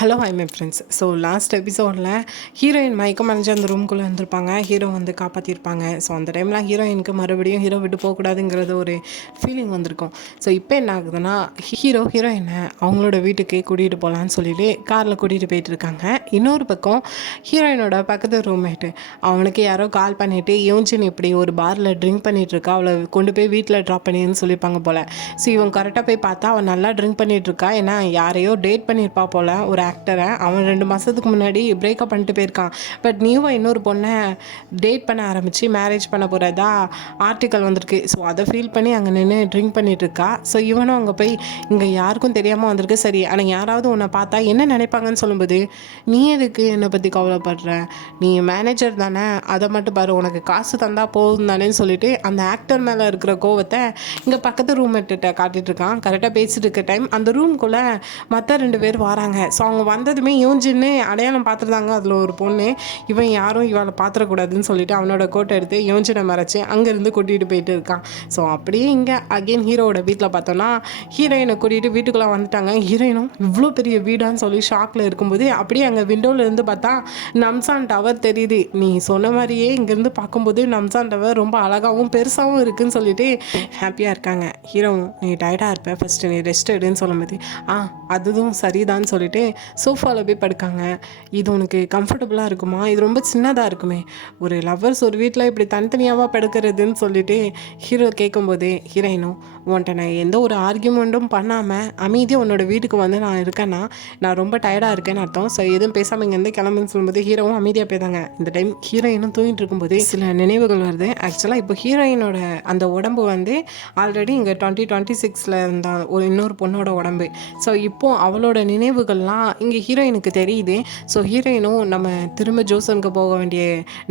Hello hi my friends. So last எபிசோடில் heroine மயக்கம் அடைஞ்சு அந்த ரூம்குள்ளே வந்திருப்பாங்க. ஹீரோ வந்து காப்பாற்றிருப்பாங்க. ஸோ அந்த டைமில் ஹீரோயினுக்கு மறுபடியும் ஹீரோ விட்டு போகக்கூடாதுங்கிறது ஒரு ஃபீலிங் வந்திருக்கும். ஸோ இப்போ என்ன ஆகுதுன்னா, ஹீரோயினை அவங்களோட வீட்டுக்கு கூட்டிகிட்டு போகலான்னு சொல்லிட்டு காரில் கூட்டிகிட்டு போயிட்டு இருக்காங்க. இன்னொரு பக்கம் ஹீரோயினோட பக்கத்து ரூம்மேட்டு அவனுக்கு யாரோ கால் பண்ணிவிட்டு யோஞ்சின் இப்படி ஒரு பாரில் ட்ரிங்க் பண்ணிகிட்ருக்கா, அவளை கொண்டு போய் வீட்டில் ட்ராப் பண்ணின்னு சொல்லியிருப்பாங்க போல். ஸோ இவன் கரெக்டாக போய் பார்த்தா அவன் நல்லா ட்ரிங்க் பண்ணிகிட்ருக்கா. ஏன்னா யாரையோ டேட் பண்ணியிருப்பா போல் ஒரு ஆக்டரை. அவன் 2 மாதத்துக்கு முன்னாடி பிரேக்கப் பண்ணிட்டு போயிருக்கான். பட் நியூவாக இன்னொரு பொண்ணை டேட் பண்ண ஆரம்பித்து மேரேஜ் பண்ண போகிறதா ஆர்டிக்கல் வந்திருக்கு. ஸோ அதை ஃபீல் பண்ணி அங்கே நின்று ட்ரிங்க் பண்ணிகிட்ருக்கா. ஸோ இவனும் அங்கே போய் இங்கே யாருக்கும் தெரியாமல் வந்திருக்கு. சரி, ஆனால் யாராவது உன்னை பார்த்தா என்ன நினைப்பாங்கன்னு சொல்லும்போது, நீ எதுக்கு என்னை பற்றி கவலைப்படுற, நீ மேனேஜர் தானே, அதை மட்டும் பாரு, உனக்கு காசு தந்தால் போதும் தானேன்னு சொல்லிட்டு அந்த ஆக்டர் மேலே இருக்கிற கோவத்தை இங்கே பக்கத்து ரூம்மேட்ட காட்டிகிட்டு இருக்கான். கரெக்டாக பேசிட்டு இருக்க டைம் அந்த ரூம்குள்ளே மற்ற 2 பேர் வராங்க. ஸோ அவங்க வந்ததுமே யோஞ்சின்னு அடையாளம் பார்த்துருந்தாங்க. அதில் ஒரு பொண்ணு, இவன் யாரும் இவளை பார்த்துடக்கூடாதுன்னு சொல்லிட்டு அவனோட கோட்டை எடுத்து யோஞ்சினை மறைச்சி அங்கேருந்து கூட்டிகிட்டு போயிட்டு இருக்கான். ஸோ அப்படியே இங்கே அகெயின் ஹீரோவோட வீட்டில் பார்த்தோன்னா ஹீரோயினை கூட்டிகிட்டு வீட்டுக்குள்ளே வந்துட்டாங்க. ஹீரோயினும் இவ்வளோ பெரிய வீடான்னு சொல்லி ஷாக்கில் இருக்கும்போது அப்படியே அங்கே விண்டோவிலேருந்து பார்த்தா நம்சான் டவர் தெரியுது. நீ சொன்ன மாதிரியே இங்கேருந்து பார்க்கும்போது நம்சான் டவர் ரொம்ப அழகாகவும் பெருசாகவும் இருக்குதுன்னு சொல்லிட்டு ஹாப்பியாக இருக்காங்க. ஹீரோவும், நீ டயர்டாக இருப்ப, ஃபஸ்ட்டு நீ ரெஸ்ட் எடுன்னு சொல்லும்போது அதுவும் சரிதான்னு சொல்லிட்டு சோஃபாவில் போய் படுக்காங்க. இது உனக்கு கம்ஃபர்டபுளாக இருக்குமா, இது ரொம்ப சின்னதாக இருக்குமே, ஒரு லவ்வர்ஸ் ஒரு வீட்டில் இப்படி தனித்தனியாகவா படுக்கிறதுன்னு சொல்லிட்டு ஹீரோ கேட்கும்போதே ஹீரோயினும், உன்ட்ட நான் எந்த ஒரு ஆர்கியூமெண்ட்டும் பண்ணாமல் அமைதியாக உன்னோட வீட்டுக்கு வந்து நான் இருக்கேன்னா நான் ரொம்ப டயர்டாக இருக்கேன்னு அர்த்தம். ஸோ எதுவும் பேசாமல் இங்கேருந்து கிளம்புன்னு சொல்லும்போது ஹீரோவும் அமைதியாக போய்தாங்க. இந்த டைம் ஹீரோயினும் தூங்கிட்டு இருக்கும்போது சில நினைவுகள் வருது. ஆக்சுவலாக இப்போ ஹீரோயினோட அந்த உடம்பு வந்து ஆல்ரெடி இங்கே 2026 இருந்த ஒரு இன்னொரு பொண்ணோட உடம்பு. ஸோ இப்போது அவளோட நினைவுகள்லாம் இங்கே ஹீரோயினுக்கு தெரியுது. ஸோ ஹீரோயினும் நம்ம திரும்ப ஜோசனுக்கு போக வேண்டிய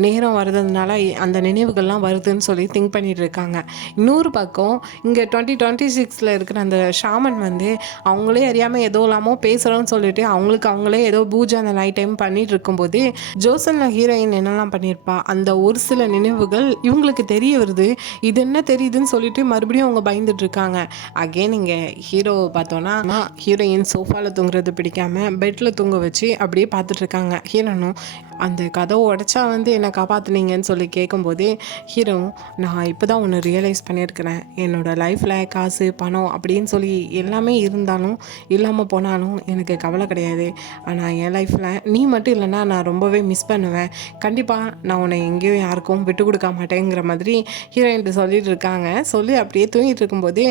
நேரம் வருதுனால அந்த நினைவுகள்லாம் வருதுன்னு சொல்லி திங்க் பண்ணிட்டு இருக்காங்க. இன்னொரு பக்கம் இங்கே 2026 இருக்கிற அந்த ஷாமன் வந்து அவங்களே அறியாமல் ஏதோ இல்லாமல் பேசுகிறோன்னு சொல்லிட்டு அவங்களே ஏதோ பூஜை அந்த நைட் டைம் பண்ணிட்டு இருக்கும்போது ஜோசனில் ஹீரோயின் என்னெல்லாம் பண்ணியிருப்பா அந்த ஒரு சில நினைவுகள் இவங்களுக்கு தெரிய வருது. இது என்ன தெரியுதுன்னு சொல்லிட்டு மறுபடியும் அவங்க பயந்துட்டு இருக்காங்க. அகெயின் இங்கே ஹீரோ பார்த்தோன்னா ஹீரோயின் சோஃபாவில் தூங்குறது பிடிக்காமல் பெட்டில் தூங்க வச்சு அப்படியே பார்த்துட்ருக்காங்க. ஹீரோனும் அந்த கதவை உடச்சா வந்து என்னை காப்பாற்றுனீங்கன்னு சொல்லி கேட்கும்போதே ஹீரோ, நான் இப்போ தான் ஒன்று ரியலைஸ் பண்ணியிருக்கிறேன். என்னோடய லைஃப்பில் காசு பணம் அப்படின்னு சொல்லி எல்லாமே இருந்தாலும் இல்லாமல் போனாலும் எனக்கு கவலை கிடையாது. ஆனால் என் லைஃப்பில் நீ மட்டும் இல்லைன்னா நான் ரொம்பவே மிஸ் பண்ணுவேன். கண்டிப்பாக நான் உன்னை எங்கேயும் யாருக்கும் விட்டு கொடுக்க மாட்டேங்கிற மாதிரி ஹீரோயின்ட்டு சொல்லிட்டு இருக்காங்க. சொல்லி அப்படியே தூங்கிட்டு இருக்கும்போதே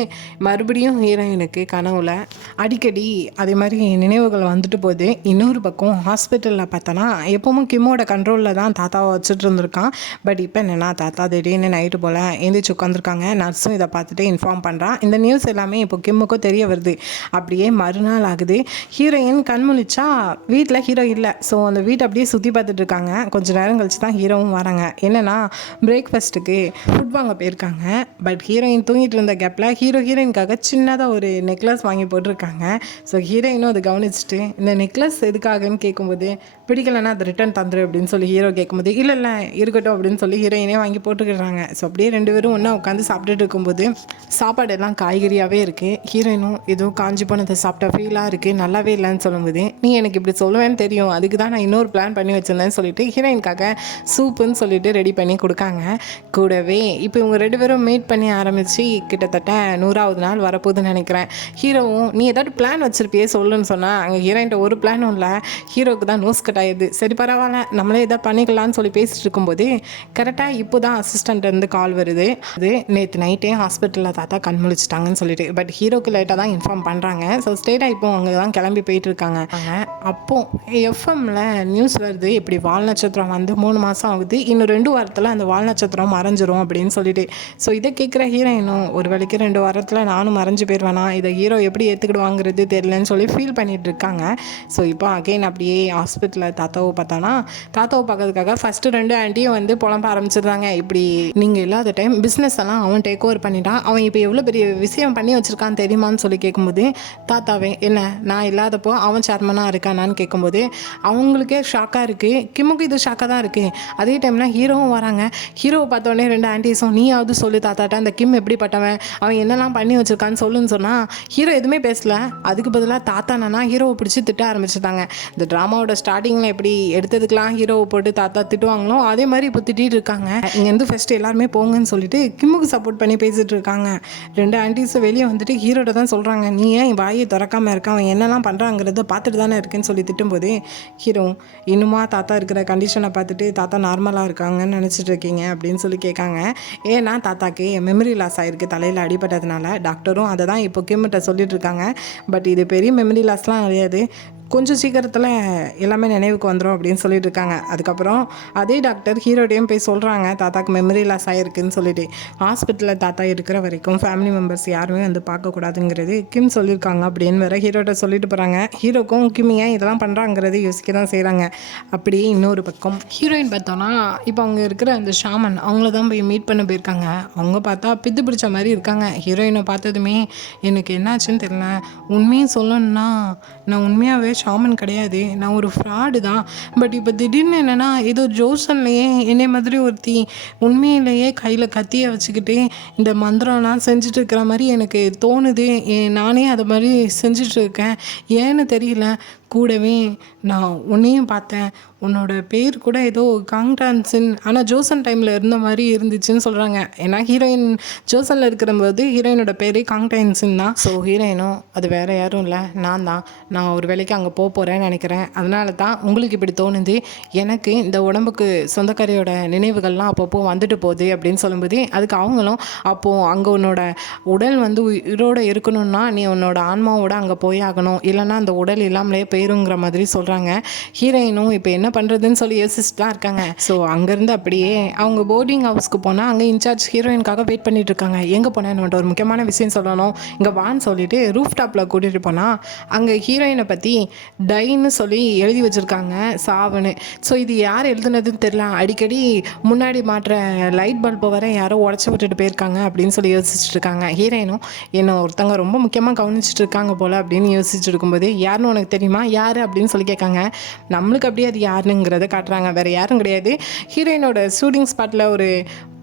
மறுபடியும் ஹீரோயினுக்கு கனவுல அடிக்கடி அதே மாதிரி நினைவுகள் வந்துட்டு போகுது. இன்னொரு பக்கம் ஹாஸ்பிட்டலில் பார்த்தோன்னா எப்போவும் கிம்மோட கண்ட்ரோலில் தான் தாத்தாவை வச்சுட்டு இருந்திருக்கான். பட் இப்போ என்னென்னா தாத்தா திடீர்னு நைட்டு போல் எழுந்திரிச்சு உட்காந்துருக்காங்க. நர்ஸும் இதை பார்த்துட்டு இன்ஃபார்ம் பண்ணுறான். இந்த நியூஸ் எல்லாமே இப்போ கிம்முக்கும் தெரிய வருது. அப்படியே மறுநாள் ஆகுது. ஹீரோயின் கண்முழிச்சா வீட்டில் ஹீரோ இல்லை. ஸோ அந்த வீட்டை அப்படியே சுற்றி பார்த்துட்டு இருக்காங்க. கொஞ்சம் நேரம் கழிச்சு தான் ஹீரோவும் வராங்க. என்னென்னா பிரேக்ஃபாஸ்ட்டுக்கு ஃபுட் வாங்க போயிருக்காங்க. பட் ஹீரோயின் தூங்கிட்டு இருந்த கேப்பில் ஹீரோயினுக்காக சின்னதாக ஒரு நெக்லஸ் வாங்கி போட்டிருக்காங்க. ஸோ ஹீரோயினும் அதை கவனிச்சுட்டு இந்த நெக்லஸ் எதுக்காகன்னு கேட்கும்போது பிடிக்கலன்னா அதை ரிட்டன் தந்துரு அப்படின்னு சொல்லி ஹீரோ கேட்கும்போது இல்லை இருக்கட்டும் அப்படின்னு சொல்லி ஹீரோயினே வாங்கி போட்டுக்கிறாங்க. ஸோ அப்படியே 2 பேரும் ஒன்றா உட்காந்து சாப்பிட்டுட்டு இருக்கும்போது சாப்பாடு எல்லாம் காய்கறியாகவே இருக்குது. ஹீரோயினும் ஏதோ காஞ்சி போனதை சாப்பிட்டா ஃபீலாக இருக்குது, நல்லாவே இல்லைன்னு சொல்லும்போது, நீ எனக்கு இப்படி சொல்லுவேன்னு தெரியும், அதுக்கு தான் நான் இன்னொரு பிளான் பண்ணி வச்சுருந்தேன்னு சொல்லிட்டு ஹீரோயினுக்காக சூப்புன்னு சொல்லிட்டு ரெடி பண்ணி கொடுக்காங்க. கூடவே இப்போ இவங்க 2 பேரும் மீட் பண்ணி ஆரம்பித்து கிட்டத்தட்ட 100வது நாள் வரப்போகுதுன்னு நினைக்கிறேன். ஹீரோவும் நீ ஏதாவது பிளான் வச்சுருப்பியே சொல்லுன்னு சொன்னால் அங்கே ஹீரோயின்ட்ட ஒரு பிளானும் இல்லை. ஹீரோவுக்கு தான் நோஸ் கட் ஆயிடுது. சரி பரவாயில்ல நம்மளே எதாவது பண்ணிக்கலான்னு சொல்லி பேசிட்டு இருக்கும்போது கரெக்டாக இப்போ தான் அசிஸ்டண்ட்லேருந்து கால் வருது. அது நேற்று நைட்டே ஹாஸ்பிட்டலில் தாத்தா கண் முழிச்சிட்டாங்கன்னு சொல்லிட்டு. பட் ஹீரோக்கு லேட்டாக தான் இன்ஃபார்ம் பண்ணுறாங்க. ஸோ ஸ்டேட்டாக இப்போ அங்கே தான் கிளம்பி போயிட்டு இருக்காங்க. அப்போது எஃப்எம்மில் நியூஸ் வருது, இப்படி வால் நட்சத்திரம் வந்து 3 மாதம் ஆகுது, இன்னும் 2 வாரத்தில் அந்த வால் நட்சத்திரம் மறைஞ்சிரும் அப்படின்னு சொல்லிட்டு. ஸோ இதை கேட்குற ஹீரோயினும் ஒரு வேளைக்கு 2 வாரத்தில் நானும் மறைஞ்சு போயிடுவேனா, இதை ஹீரோ எப்படி ஏற்றுக்கிடுவாங்கிறது தெரியலன்னு சொல்லி ஃபீல் பண்ணிட்டு இருக்காங்க. ஸோ இப்போ அகெயின் அப்படியே ஹாஸ்பிட்டலில் தாத்தாவை பார்த்தானா தாத்தாவை பார்க்கறதுக்காக ஃபஸ்ட்டு 2 ஆண்டியும் வந்து புலம்ப ஆரம்பிச்சிடுறாங்க. இப்படி நீங்கள் இல்லாத டைம் பிஸ்னஸ் எல்லாம் அவன் டேக் ஓவர் பண்ணிட்டான், அவன் இப்போ எவ்வளோ பெரிய விஷயம் பண்ணி வச்சுருக்கான்னு தெரியுமான்னு சொல்லி கேட்கும்போது, தாத்தாவே என்ன நான் இல்லாதப்போ அவன் சேர்மனாக இருக்கானான்னு கேட்கும்போது அவங்களுக்கே ஷாக்காக இருக்குது. கிம்முக்கு இது ஷாக்காக தான் இருக்குது. அதே டைமில் ஹீரோவும் வராங்க. ஹீரோவை பார்த்தோன்னே 2 ஆண்டிஸும் நீயாவது சொல்லு தாத்தாட்ட அந்த கிம் எப்படிப்பட்டவன், அவன் என்னெல்லாம் பண்ணி வச்சுருக்கான்னு சொல்லுன்னு சொன்னால் ஹீரோ எதுவுமே பேசல. அதுக்கு பதிலாக தாத்தா என்னன்னா ஹீரோவை பிடிச்சி திட்ட ஆரம்பிச்சிட்டாங்க. இந்த ட்ராமாவோட ஸ்டார்டிங்கில் எப்படி எடுத்ததுக்கெலாம் ஹீரோவை போட்டு தாத்தா திட்டுவாங்களோ அதே மாதிரி இப்போ திட்டிகிட்டு இருக்காங்க. இங்கேருந்து ஃபஸ்ட்டு எல்லாருமே போங்கன்னு சொல்லிட்டு கிம்முக்கு சப்போர்ட் பண்ணி பேசிகிட்டு இருக்காங்க. 2 ஆண்டிஸும் வெளியே வந்துட்டு ஹீரோட தான் சொல்கிறாங்க, நீ ஏன் வாயை திறக்காமல் இருக்கான், அவன் என்னெல்லாம் பண்ணுறாங்கிறத பார்த்துட்டு தானே இருக்குன்னு சொல்லி திட்டும்போது ஹீரோ இன்னுமா தாத்தா இருக்கிற கண்டிஷனை பார்த்துட்டு தாத்தா நார்மலாக இருக்காங்கன்னு நினச்சிட்டு இருக்கீங்க அப்படின்னு சொல்லி கேட்காங்க. ஏன்னா தாத்தாக்கு மெமரி லாஸ் ஆகிருக்கு தலையில் அடிபட்டதுனால. டாக்டரும் அதை தான் இப்போ கிம்மிட்ட சொல்லிட்டு இருக்காங்க. பட் இது பெரிய மெமரி லாஸ்லாம் கிடையாது, கொஞ்சம் சீக்கிரத்தில் எல்லாமே நினைவுக்கு வந்துடும் அப்படின்னு சொல்லிட்டு இருக்காங்க. அதுக்கப்புறம் அதே டாக்டர் ஹீரோடையும் போய் சொல்கிறாங்க தாத்தாக்கு மெமரி லாஸ் ஆகிருக்குன்னு சொல்லிட்டு. ஹாஸ்பிட்டலில் தாத்தா இருக்கிற வரைக்கும் ஃபேமிலி மெம்பர்ஸ் யாருமே வந்து பார்க்கக்கூடாதுங்கிறது கிம் சொல்லியிருக்காங்க அப்படின்னு வேறு ஹீரோட்ட சொல்லிட்டு போகிறாங்க. ஹீரோக்கும் கிம் ஏன் இதெல்லாம் பண்ணுறாங்கிறது யோசிக்க தான் செய்கிறாங்க. அப்படியே இன்னொரு பக்கம் ஹீரோயின் பார்த்தோன்னா இப்போ அவங்க இருக்கிற அந்த ஷாமன் அவங்கள தான் போய் மீட் பண்ண போயிருக்காங்க. அவங்க பார்த்தா பித்து பிடிச்ச மாதிரி இருக்காங்க. ஹீரோயினை பார்த்ததுமே எனக்கு என்னாச்சுன்னு தெரியல, உண்மையும் சொல்லணும்னா நான் உண்மையாகவே ஷாமன் கிடையாது, நான் ஒரு ஃப்ராடு தான். பட் இப்போ திடீர்னு என்னென்னா ஏதோ ஜோசன்லேயே என்னை மாதிரி ஒருத்தி உண்மையிலேயே கையில் கத்தியை வச்சுக்கிட்டு இந்த மந்திரம்லாம் செஞ்சுட்டு இருக்கிற மாதிரி எனக்கு தோணுது. நானே அதை மாதிரி செஞ்சிட்ருக்கேன், ஏன்னு தெரியல. கூடவே நான் உன்னையும் பார்த்தேன், உன்னோட பேர் கூட ஏதோ காங்டான்சின், ஆனால் ஜோசன் டைமில் இருந்த மாதிரி இருந்துச்சுன்னு சொல்கிறாங்க. ஏன்னா ஹீரோயின் ஜோசனில் இருக்கிறபோது ஹீரோயினோட பேரே காங்டான்சின் தான். ஸோ ஹீரோயினும் அது வேறு யாரும் இல்லை, நான் ஒரு வேலைக்கு அங்கே போகிறேன்னு நினைக்கிறேன், அதனால தான் உங்களுக்கு இப்படி தோணுது. எனக்கு இந்த உடம்புக்கு சொந்தக்காரியோட நினைவுகள்லாம் அப்பப்போ வந்துட்டு போகுது அப்படின்னு சொல்லும்போது அதுக்கு அவங்களும் அப்போது அங்கே உன்னோட உடல் வந்து உயிரோடு இருக்கணும்னா நீ உன்னோட ஆன்மாவோட அங்கே போய் ஆகணும், இல்லைன்னா அந்த உடல் இல்லாமலே போயிருங்கிற மாதிரி சொல்கிறாங்க. ஹீரோயினும் இப்போ என்ன பண்ணுறதுன்னு சொல்லி யோசிச்சுட்டு தான் இருக்காங்க. ஸோ அங்கேருந்து அப்படியே அவங்க போர்டிங் ஹவுஸ்க்கு போனால் அங்கே இன்சார்ஜ் ஹீரோயினுக்காக வெயிட் பண்ணிட்டு இருக்காங்க. எங்கே போனேன்னு வந்துட்டு ஒரு முக்கியமான விஷயம் சொல்லணும், இங்கே வான்னு சொல்லிட்டு ரூஃப் டாப்பில் கூட்டிகிட்டு போனால் அங்கே ஹீரோயினை பற்றி டைன்னு சொல்லி எழுதி வச்சுருக்காங்க, சாவுன்னு. ஸோ இது யார் எழுதுனதுன்னு தெரியல, அடிக்கடி முன்னாடி மாற்ற லைட் பல்பை வர யாரோ உடச்சி விட்டுட்டு போயிருக்காங்க அப்படின்னு சொல்லி யோசிச்சுட்டு இருக்காங்க. ஹீரோயினும் என்னை ஒருத்தங்க ரொம்ப முக்கியமாக கவனிச்சுட்டு இருக்காங்க போல் அப்படின்னு யோசிச்சுட்டு இருக்கும்போது யாருன்னு உனக்கு தெரியுமா, யார் அப்படின்னு சொல்லி கேட்காங்க. நம்மளுக்கு அப்படியே அது யாருங்கிறத காட்டுறாங்க, வேறு யாரும் கிடையாது. ஹீரோயினோட ஷூட்டிங் ஸ்பாட்டில் ஒரு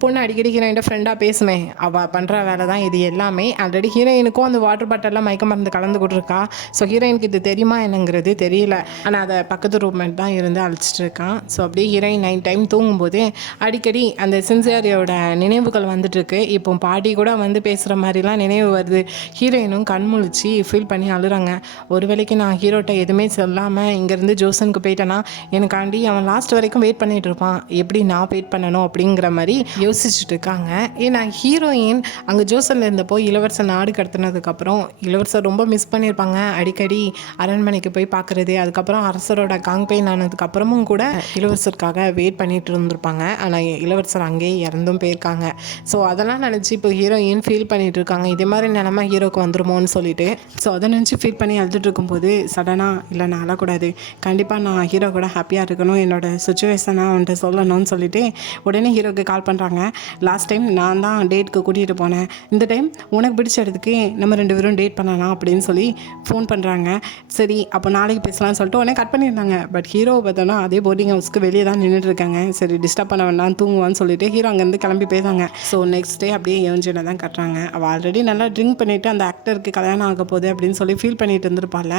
பொண்ணு அடிக்கடி ஹீரோயின்ட ஃப்ரெண்டாக பேசுமே, அவள் பண்ணுற வேலை தான் இது எல்லாமே. ஆல்ரெடி ஹீரோயினுக்கும் அந்த வாட்டர் பாட்டிலெலாம் மயக்க மருந்து கலந்து கொடுத்துருக்கா. ஸோ ஹீரோயினுக்கு இது தெரியுமா என்னங்கிறது தெரியல, ஆனால் அதை பக்கத்து ரூம்மேட் தான் இருந்து அழைச்சிட்டு இருக்கான். ஸோ அப்படியே ஹீரோயின் 9 டைம் தூங்கும்போது அடிக்கடி அந்த சின்சியரியோட நினைவுகள் வந்துட்டுருக்கு. இப்போ பாட்டி கூட வந்து பேசுகிற மாதிரிலாம் நினைவு வருது. ஹீரோயினும் கண்முழிச்சு ஃபீல் பண்ணி அழுறாங்க. ஒரு வேளைக்கு நான் ஹீரோட்ட எதுவுமே சொல்லாமல் இங்கேருந்து ஜோசனுக்கு போயிட்டேன்னா எனக்காண்டி அவன் லாஸ்ட் வரைக்கும் வெயிட் பண்ணிகிட்டு இருப்பான், எப்படி நான் வெயிட் பண்ணணும் அப்படிங்கிற மாதிரி யோசிச்சுட்டு இருக்காங்க. ஏன்னா ஹீரோயின் அங்கே ஜோசனில் இருந்தப்போ இளவரசர் நாடு கடத்தினதுக்கப்புறம் இளவரசர் ரொம்ப மிஸ் பண்ணியிருப்பாங்க. அடிக்கடி அரண்மனைக்கு போய் பார்க்குறது, அதுக்கப்புறம் அரசரோட காங்பெயின் ஆனதுக்கப்புறமும் கூட இளவரசருக்காக வெயிட் பண்ணிட்டு இருந்திருப்பாங்க. ஆனால் இளவரசர் அங்கேயே இறந்தும் போயிருக்காங்க. ஸோ அதெல்லாம் நினச்சி இப்போ ஹீரோயின் ஃபீல் பண்ணிட்டு இருக்காங்க, இதே மாதிரி நிலமை ஹீரோக்கு வந்துருமோன்னு சொல்லிட்டு. ஸோ அதை நினச்சி ஃபீல் பண்ணி அழுதுட்டு இருக்கும்போது சடனாக இல்லை நான் அழக்கூடாது, கண்டிப்பாக நான் ஹீரோ கூட ஹாப்பியாக இருக்கணும், என்னோட சுச்சுவேஷனை அவன்கிட்ட சொல்லணும்னு சொல்லிட்டு உடனே ஹீரோக்கு கால் பண்ணுறாங்க. லாஸ்ட் டைம் நான் தான் டேட்டுக்கு கூட்டிகிட்டு போனேன், இந்த டைம் உனக்கு பிடிச்ச இடத்துக்கு நம்ம 2 பேரும் டேட் பண்ணலாம் அப்படின்னு சொல்லி ஃபோன் பண்ணுறாங்க. சரி அப்போ நாளைக்கு பேசலாம்னு சொல்லிட்டு உடனே கட் பண்ணியிருந்தாங்க. பட் ஹீரோவை பார்த்தோன்னா அதே போர்டிங் ஹவுஸ்க்கு வெளியே தான் நின்றுட்டு இருக்காங்க. சரி டிஸ்டர்ப் பண்ண வேண்டாம் தூங்குவான்னு சொல்லிட்டு ஹீரோ அங்கேருந்து கிளம்பி போயிட்டாங்க. ஸோ நெக்ஸ்ட் டே அப்படியே யோஞ்சினை தான் கட்டுறாங்க. அவள் ஆல்ரெடி நல்லா ட்ரிங்க் பண்ணிவிட்டு அந்த ஆக்டருக்கு கல்யாணம் ஆக போகுது அப்படின்னு சொல்லி ஃபீல் பண்ணிட்டு இருந்திருப்பாள்.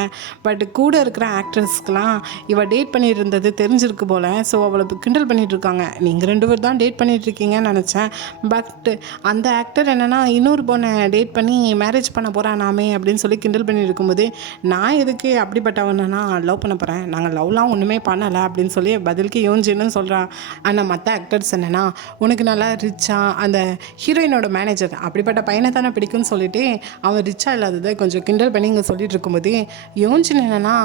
பட் கூட இருக்கிற ஆக்ட்ரஸ்க்கெலாம் இவள் டேட் பண்ணிட்டு இருந்தது தெரிஞ்சிருக்கு போல். ஸோ அவளை கிண்டல் பண்ணிட்டு இருக்காங்க, நீங்கள் 2 பேர் தான் டேட் பண்ணிட்டு இருக்கீங்கன்னு நினச்சேன். பட் அந்த ஆக்டர் என்னென்னா இன்னொரு பொண்ணை டேட் பண்ணி மேரேஜ் பண்ண போகிறானாமே அப்படின்னு சொல்லி கிண்டல் பண்ணி இருக்கும்போது நான் எதுக்கு அப்படிப்பட்டவனா லவ் பண்ண போகிறேன், நாங்கள் லவ்லாம் ஒன்றுமே பண்ணலை அப்படின்னு சொல்லி பதிலுக்கு யோஞ்சின்னு சொல்கிறான். ஆனால் மற்ற ஆக்டர்ஸ் என்னென்னா உனக்கு நல்லா ரிச்சாக அந்த ஹீரோயினோட மேனேஜர் அப்படிப்பட்ட பையனை தானே பிடிக்கும்னு சொல்லிட்டு அவன் ரிச்சாக இல்லாததை கொஞ்சம் கிண்டல் பண்ணி இங்கே சொல்லிட்டு இருக்கும்போது யோஞ்சின் என்னென்னா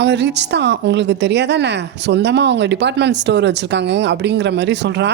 அவன் ரிச் தான், உங்களுக்கு தெரியாதானே, சொந்தமாக அவங்க டிபார்ட்மெண்ட் ஸ்டோர் வச்சுருக்காங்க அப்படிங்கிற மாதிரி சொல்கிறா.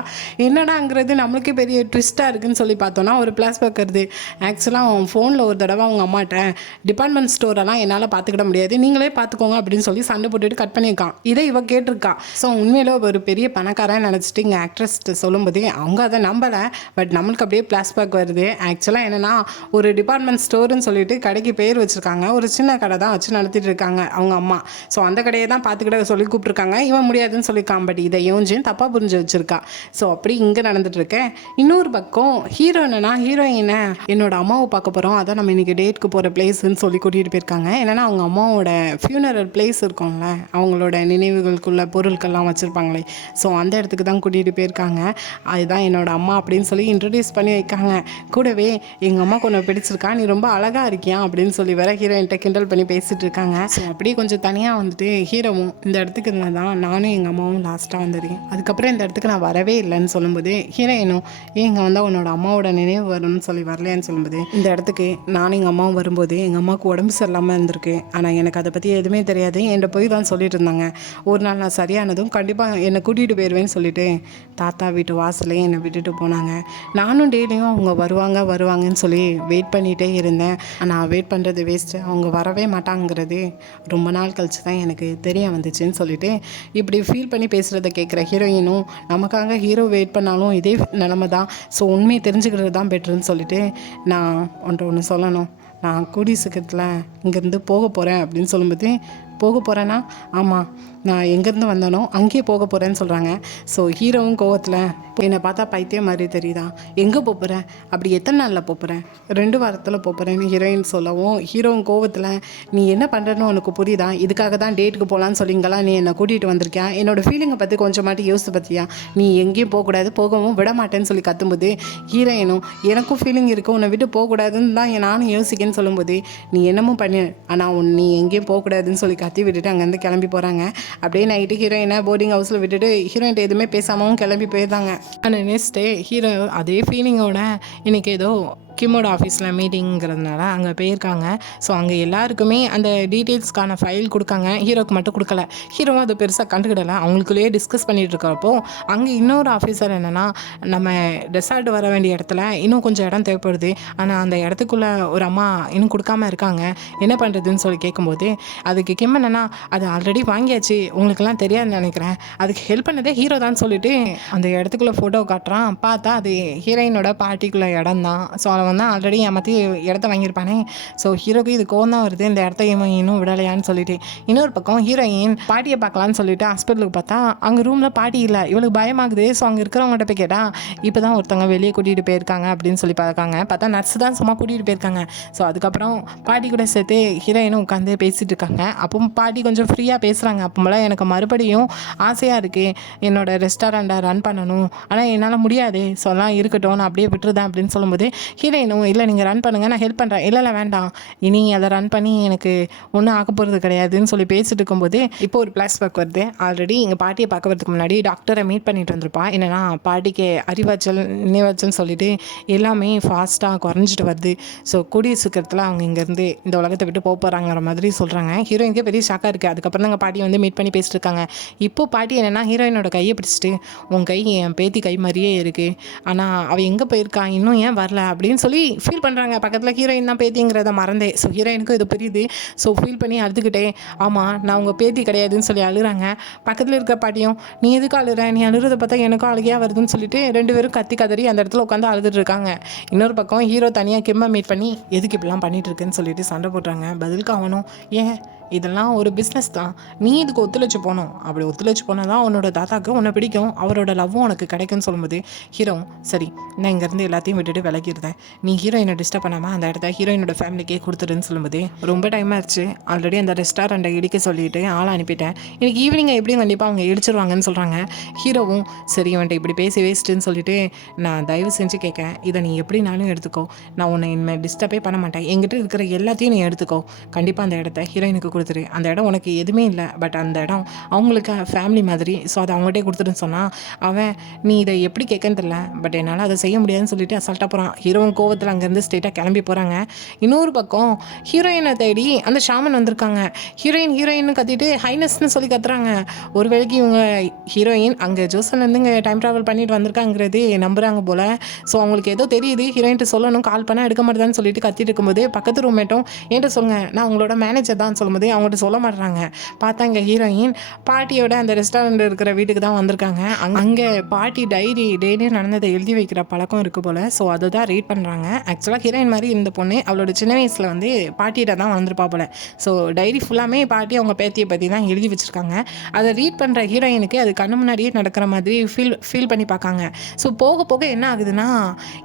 என்னடாங்கிறது நம்மளுக்கே பெரிய ட்விஸ்ட்டாக இருக்குதுன்னு சொல்லி பார்த்தோன்னா ஒரு ப்ளஸ் வைக்கிறது. ஆக்சுவலாக அவன் ஃபோனில் ஒரு தடவை அவங்க அம்மாட்ட டிபார்ட்மெண்ட் ஸ்டோரெல்லாம் என்னால் பார்த்துக்கிட முடியாது, நீங்களே பார்த்துக்கோங்க அப்படின்னு சொல்லி சண்டை போட்டுட்டு கட் பண்ணியிருக்கான். இதை இவ கேட்டிருக்கா. ஸோ உண்மையில் ஒரு பெரிய பணக்காரன் நினச்சிட்டு இங்கே ஆக்ட்ரஸ்ட்டு சொல்லும்போது அவங்க அதை நம்பலை. பட் நம்மளுக்கு அப்படியே ப்ளாஷ்பேக் வருது. ஆக்சுவலாக என்னென்னா ஒரு டிபார்ட்மெண்ட் ஸ்டோருன்னு சொல்லிட்டு கடைக்கு பேர் வச்சுருக்காங்க. ஒரு சின்ன கடை தான் வச்சு நடத்திட்டு இருக்காங்க அவங்க அம்மா. ஸோ அந்த கடையை தான் பார்த்துக்கிட்ட சொல்லி கூப்பிட்ருக்காங்க. இவன் முடியாதுன்னு சொல்லியிருக்கான். பட் இதை யோசிச்சும் தப்பாக புரிஞ்சு வச்சுருக்கா. ஸோ அப்படி இங்கே நடந்துட்டுருக்கேன். இன்னொரு பக்கம் ஹீரோயினா ஹீரோயினை என்னோட அம்மாவை பார்க்க போகிறோம், அதான் நம்ம இன்றைக்கி டேட்டுக்கு போகிற பிளேஸ்ன்னு சொல்லி கூட்டிகிட்டு போயிருக்காங்க. ஏன்னா அவங்க அம்மாவோட ஃபியூனரல் பிளேஸ் இருக்கும்ல, அவங்களோட நினைவுகளுக்குள்ள பொருட்கள்லாம் வச்சுருப்பாங்களே, ஸோ அந்த இடத்துக்கு தான் கூட்டிகிட்டு போயிருக்காங்க. அதுதான் என்னோட அம்மா அப்படின்னு சொல்லி இன்ட்ரடியூஸ் பண்ணி வைக்காங்க. கூடவே எங்கள் அம்மாவுக்கு ஒன்று பிடிச்சிருக்கா, நீ ரொம்ப அழகாக இருக்கியா அப்படின்னு சொல்லி வேற ஹீரோயின்ட்ட கிண்டல் பண்ணி பேசிகிட்டு இருக்காங்க. ஸோ அப்படியே கொஞ்சம் தனியாக வந்துட்டு ஹீரோவும் இந்த இடத்துக்கு இருந்தால் தான் நானும் எங்கள் அம்மாவும் லாஸ்ட்டாக வந்துடுறேன், அதுக்கப்புறம் இந்த இடத்துக்கு நான் வரவே இல்லைன்னு சொல்லும்போது ஹீரோயினும் இங்கே வந்தால் உன்னோட அம்மாவோட நினைவு வரும்னு சொல்லி வரலையான்னு சொல்லும்போது, இந்த இடத்துக்கு நானும் எங்கள் அம்மாவும் வரும்போது எங்கள் அம்மாவுக்கு உடம்பு சரியில்லாமல் இருந்திருக்கு, ஆனால் எனக்கு அதை பற்றி எதுவுமே தெரியாது, என்கிட்ட போய் தான் சொல்லிட்டு இருந்தாங்க. ஒரு நாள் நான் சரியானதும் கண்டிப்பாக என்னை கூட்டிகிட்டு போயிடுவேன்னு சொல்லிட்டு தாத்தா வீட்டு வாசலே என்னை விட்டுட்டு போனாங்க. நானும் டெய்லியும் அவங்க வருவாங்கன்னு சொல்லி வெயிட் பண்ணிகிட்டே இருந்தேன். ஆனால் வெயிட் பண்ணுறது வேஸ்ட்டு, அவங்க வரவே மாட்டாங்கிறது ரொம்ப நாள் கழிச்சு தான் எனக்கு தெரிய வந்துச்சுன்னு சொல்லிட்டு இப்படி ஃபீல் பண்ணி பேசுகிறத கேட்குற ஹீரோயினும் நமக்காக ஹீரோ வெயிட் பண்ணாலும் இதே நிலமை தான், ஸோ உண்மையை தெரிஞ்சுக்கிறது தான் பெட்டருன்னு சொல்லிட்டு நான் ஒன்று சொல்லணும், நான் கூடிய சீக்கிரத்தில் இங்கேருந்து போக போகிறேன் அப்படின்னு சொல்லும்போது, போக போகிறேன்னா ஆமாம் நான் எங்கேருந்து வந்தானோ அங்கேயே போக போகிறேன்னு சொல்கிறாங்க. ஸோ ஹீரோவும் கோவத்தில் என்னை பார்த்தா பைத்தியம் மாதிரி தெரியுதா, எங்கே போகிறேன், அப்படி எத்தனை நாளில் போகிறேன், 2 வாரத்தில் போகிறேன்னு ஹீரோயின் சொல்லவும் ஹீரோவும் கோவத்தில் நீ என்ன பண்ணுறன்னு உனக்கு புரியுதா, இதுக்காக தான் டேட்டுக்கு போகலான்னு சொல்லிங்களா நீ என்னை கூட்டிகிட்டு வந்திருக்கியா, என்னோடய ஃபீலிங்கை பற்றி கொஞ்சமாட்டி யோசித்து பார்த்தியா, நீ எங்கேயும் போகக்கூடாது, போகவும் விட மாட்டேன்னு சொல்லி கத்தும்போது ஹீரோயினும் எனக்கும் ஃபீலிங் இருக்குது, உன்னை விட்டு போகக்கூடாதுன்னு தான் நானும் யோசிக்கேன்னு சொல்லும்போது நீ என்னமோ பண்ணு, ஆனால் நீ எங்கேயும் போகக்கூடாதுன்னு சொல்லி கத்தி விட்டுட்டு அங்கேருந்து கிளம்பி போகிறாங்க. அப்படியே நைட்டு ஹீரோயினை போர்டிங் ஹவுஸில் விட்டுட்டு ஹீரோயின் எதுவுமே பேசாமவும் கிளம்பி போயிருந்தாங்க. ஆனால் நெக்ஸ்ட் டே ஹீரோ அதே ஃபீலிங்கோட இன்றைக்கி ஏதோ கிம்மோட ஆஃபீஸில் மீட்டிங்கிறதுனால அங்கே போயிருக்காங்க. ஸோ அங்கே எல்லாருக்குமே அந்த டீட்டெயில்ஸ்க்கான ஃபைல் கொடுக்காங்க, ஹீரோக்கு மட்டும் கொடுக்கல. ஹீரோவும் அது பெருசாக கண்டுக்கிடலை. அவங்களுக்குள்ளேயே டிஸ்கஸ் பண்ணிகிட்டு இருக்கிறப்போ அங்கே இன்னொரு ஆஃபீஸர் என்னென்னா, நம்ம ரெசார்ட் வர வேண்டிய இடத்துல இன்னும் கொஞ்சம் இடம் தேவைப்படுது, ஆனால் அந்த இடத்துக்குள்ளே ஒரு அம்மா இன்னும் கொடுக்காம இருக்காங்க, என்ன பண்ணுறதுன்னு சொல்லி கேட்கும்போது அதுக்கு கிம் என்னென்னா, அது ஆல்ரெடி வாங்கியாச்சு, உங்களுக்கெல்லாம் தெரியாதுன்னு நினைக்கிறேன், அதுக்கு ஹெல்ப் பண்ணதே ஹீரோ தான் சொல்லிட்டு அந்த இடத்துக்குள்ளே ஃபோட்டோ காட்டுறான். பார்த்தா அது ஹீரோயினோட பார்ட்டிக்குள்ளே இடம் தான். ஸோ வந்து ஆல்ரெடி ஏமாற்றி இடத்த வாங்கியிருப்பானே. ஸோ ஹீரோக்கு இது கோவம் தான் வருது, இந்த இடத்த இன்னும் விடலையான்னு சொல்லிட்டு. இன்னொரு பக்கம் ஹீரோயின் பாட்டியை பார்க்கலான்னு சொல்லிட்டு ஹாஸ்பிட்டலுக்கு பார்த்தா அங்கே ரூமில் பாட்டி இல்லை. இவளுக்கு பயமாகுது. ஸோ அங்கே இருக்கிறவங்ககிட்ட போய் கேட்டால் இப்போ தான் ஒருத்தவங்க வெளியே கூட்டிகிட்டு போயிருக்காங்க அப்படின்னு சொல்லி பார்க்காங்க. பார்த்தா நர்ஸ் தான் சும்மா கூட்டிகிட்டு போயிருக்காங்க. ஸோ அதுக்கப்புறம் பாட்டி கூட சேர்த்து ஹீரோயினும் உட்காந்து பேசிகிட்டு இருக்காங்க. அப்போ பாட்டி கொஞ்சம் ஃப்ரீயாக பேசுகிறாங்க. அப்போமெல்லாம் எனக்கு மறுபடியும் ஆசையாக இருக்குது, என்னோட ரெஸ்டாரண்ட்டை ரன் பண்ணணும், ஆனால் என்னால் முடியாது, ஸோ எல்லாம் இருக்கட்டும், நான் அப்படியே விட்டுருதேன் அப்படின்னு சொல்லும்போது ஹீரோயினும் இல்லை நீங்கள் ரன் பண்ணுங்கள், நான் ஹெல்ப் பண்ணுறேன், இல்லை வேண்டாம், இனி அதை ரன் பண்ணி எனக்கு ஒன்றும் ஆக்க போகிறது கிடையாதுன்னு சொல்லி பேசிட்டு இருக்கும்போது இப்போ ஒரு ஃப்ளாஷ்பேக் வருது. ஆல்ரெடி எங்கள் பாட்டியை பார்க்க வரதுக்கு முன்னாடி டாக்டரை மீட் பண்ணிட்டு வந்திருப்பா. என்னென்னா பாட்டிக்கு அறிவாற்றல் நினைவாற்றல்னு சொல்லிட்டு எல்லாமே ஃபாஸ்ட்டாக குறைஞ்சிட்டு வருது. ஸோ கூடிய சீக்கிரத்தில் அவங்க இங்கேருந்து இந்த உலகத்தை விட்டு போக போகிறாங்கிற மாதிரி சொல்கிறாங்க. ஹீரோயினுக்கே பெரிய ஷாக்காக இருக்குது. அதுக்கப்புறம் தான் பாட்டியை வந்து மீட் பண்ணி பேசிட்டு இருக்காங்க. இப்போ பாட்டி என்னென்னா ஹீரோயினோட கையை பிடிச்சிட்டு உன் கை என் பேத்தி கை மாதிரியே இருக்குது, ஆனால் அவள் எங்கே போயிருக்கா, இன்னும் ஏன் வரல அப்படின்னு சொல்லி ஃபீல் பண்ணுறாங்க. பக்கத்தில் ஹீரோயின் தான் பேத்திங்கிறத மறந்தே. ஸோ ஹீரோயினுக்கும் இது புரியுது. ஸோ ஃபீல் பண்ணி அழுதுகிட்டே ஆமாம் நான் உங்கள் பேத்தி கிடையாதுன்னு சொல்லி அழுகிறாங்க. பக்கத்தில் இருக்க பாட்டியும் நீ எதுக்கு அழுற, நீ அழுகிறத பார்த்தா எனக்கும் அழுகையாக வருதுன்னு சொல்லிட்டு 2 பேரும் கத்தி கதறி அந்த இடத்துல உட்காந்து அழுதுட்டு இருக்காங்க. இன்னொரு பக்கம் ஹீரோ தனியாக கிம்மை மீட் பண்ணி எதுக்கு இப்படிலாம் பண்ணிட்டு இருக்குன்னு சொல்லிட்டு சண்டை போடுறாங்க. பதிலுக்கு அவனும் ஏன் இதெல்லாம் ஒரு பிஸ்னஸ் தான், நீ இதுக்கு ஒத்துழைச்சி போகணும், அப்படி ஒத்துழைச்சி போனால் தான் உன்னோட தாத்தாவுக்கு உன்னை பிடிக்கும், அவரோட லவ்வும் உனக்கு கிடைக்கும்னு சொல்லும்போது ஹீரோ சரி நான் இங்கேருந்து எல்லாத்தையும் விட்டுட்டு விலகிருந்தேன், நீ ஹீரோயினை டிஸ்டர்ப் பண்ணாமல் அந்த இடத்த ஹீரோயினோட ஃபேமிலிக்கே கொடுத்துருன்னு சொல்லும்போது ரொம்ப டைம் ஆயிடுச்சு, ஆல்ரெடி அந்த ரெஸ்டாரண்ட்டை இடிக்க சொல்லிட்டு ஆளை அனுப்பிட்டேன், எனக்கு ஈவினிங்கை எப்படியும் கண்டிப்பாக அவங்க இடிச்சிருவாங்கன்னு சொல்கிறாங்க. ஹீரோவும் சரி இவன்ட்ட இப்படி பேசி வேஸ்ட்டுன்னு சொல்லிட்டு நான் தயவு செஞ்சு கேட்கேன், இதை நீ எப்படினாலும் எடுத்துக்கோ, நான் உன்னை இனிமேல் டிஸ்டர்பே பண்ண மாட்டேன், என்கிட்ட இருக்கிற எல்லாத்தையும் நீ எடுத்துக்கோ, கண்டிப்பாக அந்த இடத்த ஹீரோயினுக்கு கொடுத்துரு, அந்த இடம் உனக்கு எதுவுமே இல்லை, பட் அந்த இடம் அவங்களுக்கு ஃபேமிலி மாதிரி, ஸோ அதை அவங்ககிட்டே கொடுத்துருன்னு சொன்னால் அவன் நீ இதை எப்படி கேட்கன்னு தெரியல, பட் என்னால் அதை செய்ய முடியாதுன்னு சொல்லிட்டு அசால்ட்டாக போகிறான். ஹீரோவும் கோவத்தில் அங்கேருந்து ஸ்ட்ரெயிட்டாக கிளம்பி போகிறாங்க. இன்னொரு பக்கம் ஹீரோயினை தேடி அந்த ஷாமன் வந்திருக்காங்க. ஹீரோயின்னு கத்திட்டு ஹைனஸ்ன்னு சொல்லி கத்துறாங்க. ஒரு வேளைக்கு இவங்க ஹீரோயின் அங்கே ஜோசன்லேருந்து இங்கே டைம் ட்ராவல் பண்ணிட்டு வந்திருக்காங்கிறது நம்புகிறாங்க போல். ஸோ அவங்களுக்கு ஏதோ தெரியுது, ஹீரோயின்ட்டு சொல்லணும், கால் பண்ணால் எடுக்க மாட்டேதான்னு சொல்லிட்டு கத்திட்டு இருக்கும்போது பக்கத்து ரூம்மேட்டும் என்கிட்ட சொல்லுங்கள், நான் உங்களோட மேனேஜர் தான் சொல்லும்போது அவங்கள்ட்ட சொல்ல மாட்டுறாங்க. பார்த்தா இங்கே ஹீரோயின் பாட்டியோட அந்த ரெஸ்டாரண்ட் இருக்கிற வீட்டுக்கு தான் வந்திருக்காங்க. அங்கே பாட்டி டெய்லியும் நடந்ததை எழுதி வைக்கிற பழக்கம் இருக்குது போல். ஸோ அதை தான் ரீட் பண்ணுறாங்க. ஆக்சுவலாக ஹீரோயின் மாதிரி இந்த பொண்ணு அவளோட சின்ன வயசில் வந்து பாட்டியிட்ட தான் வளர்ந்துருப்பா போல். ஸோ டைரி ஃபுல்லாமே பாட்டி அவங்க பேத்தியை பற்றி தான் எழுதி வச்சுருக்காங்க. அதை ரீட் பண்ணுற ஹீரோயினுக்கு அது கண்ணு முன்னாடியே நடக்கிற மாதிரி ஃபீல் பண்ணி பார்க்காங்க. ஸோ போக போக என்ன ஆகுதுன்னா,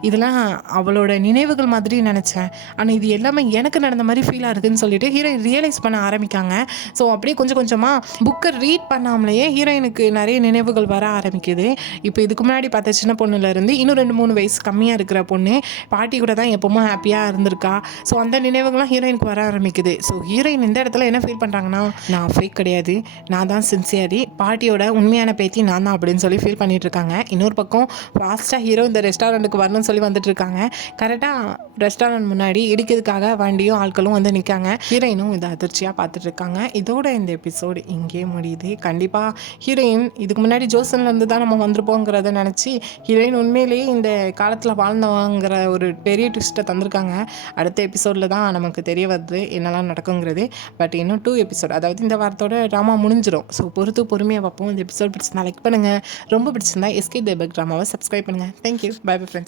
இதெல்லாம் அவளோட நினைவுகள் மாதிரி நினச்சேன், ஆனால் இது எல்லாமே எனக்கு நடந்த மாதிரி ஃபீலாக இருக்குதுன்னு சொல்லிட்டு ஹீரோயின் ரியலைஸ் பண்ண ஆரம்பிக்காங்க. ஸோ அப்படியே கொஞ்சம் கொஞ்சமாக புக்கை ரீட் பண்ணாமலேயே ஹீரோயினுக்கு நிறைய நினைவுகள் வர ஆரம்பிக்குது. இப்போ இதுக்கு முன்னாடி பார்த்த சின்ன பொண்ணுலேருந்து இன்னும் 2-3 வயசு கம்மியாக இருக்கிற பொண்ணு பாட்டி கூட தான் எப்போவுமே ஹாப்பியாக இருந்திருக்கா. ஸோ அந்த நினைவுகள்லாம் ஹீரோயினுக்கு வர ஆரம்பிக்குது. ஸோ ஹீரோயின் இந்த இடத்துல என்ன ஃபீல் பண்ணுறாங்கன்னா, நான் ஃபேக் கிடையாது, நான் தான் சின்சியரி, பாட்டியோட உண்மையான பேத்தி நான் தான் அப்படின்னு சொல்லி ஃபீல் பண்ணிட்டு இருக்காங்க. இன்னொரு பக்கம் ஃபாஸ்ட்டாக ஹீரோ இந்த ரெஸ்டாரண்ட்டுக்கு வரணும்னு சொல்லி வந்துட்டு இருக்காங்க. கரெக்டாக ரெஸ்டாரண்ட் முன்னாடி இடிக்கிறதுக்காக வண்டியும் ஆட்களும் வந்து நிற்காங்க. ஹீரோயினும் இதை அதிர்ச்சியாக பார்த்துட்டு இருக்காங்க. இதோட இந்த எபிசோடு இங்கே முடியுது. கண்டிப்பாக ஹீரோயின் இதுக்கு முன்னாடி ஜோசன்லேருந்து தான் நம்ம வந்திருப்போங்கிறத நினச்சி ஹீரோயின் உண்மையிலேயே இந்த காலத்தில் வாழ்ந்தவங்கிற ஒரு பெரிய ட்விஸ்ட்டை தந்திருக்காங்க. அடுத்த எபிசோடில் தான் நமக்கு தெரிய வருது என்னெல்லாம் நடக்குங்கிறது. பட் இன்னும் 2 எபிசோட், அதாவது இந்த வாரத்தோட ட்ராமா முடிஞ்சிடும். ஸோ பொறுமையாக பார்ப்போம். இந்த எபிசோட் பிடிச்சிருந்தா லைக் பண்ணுங்கள், ரொம்ப பிடிச்சிருந்தா எஸ்கே தேபக் ட்ராமாவை சப்ஸ்கிரைப் பண்ணுங்கள். Thank you, bye bye friends.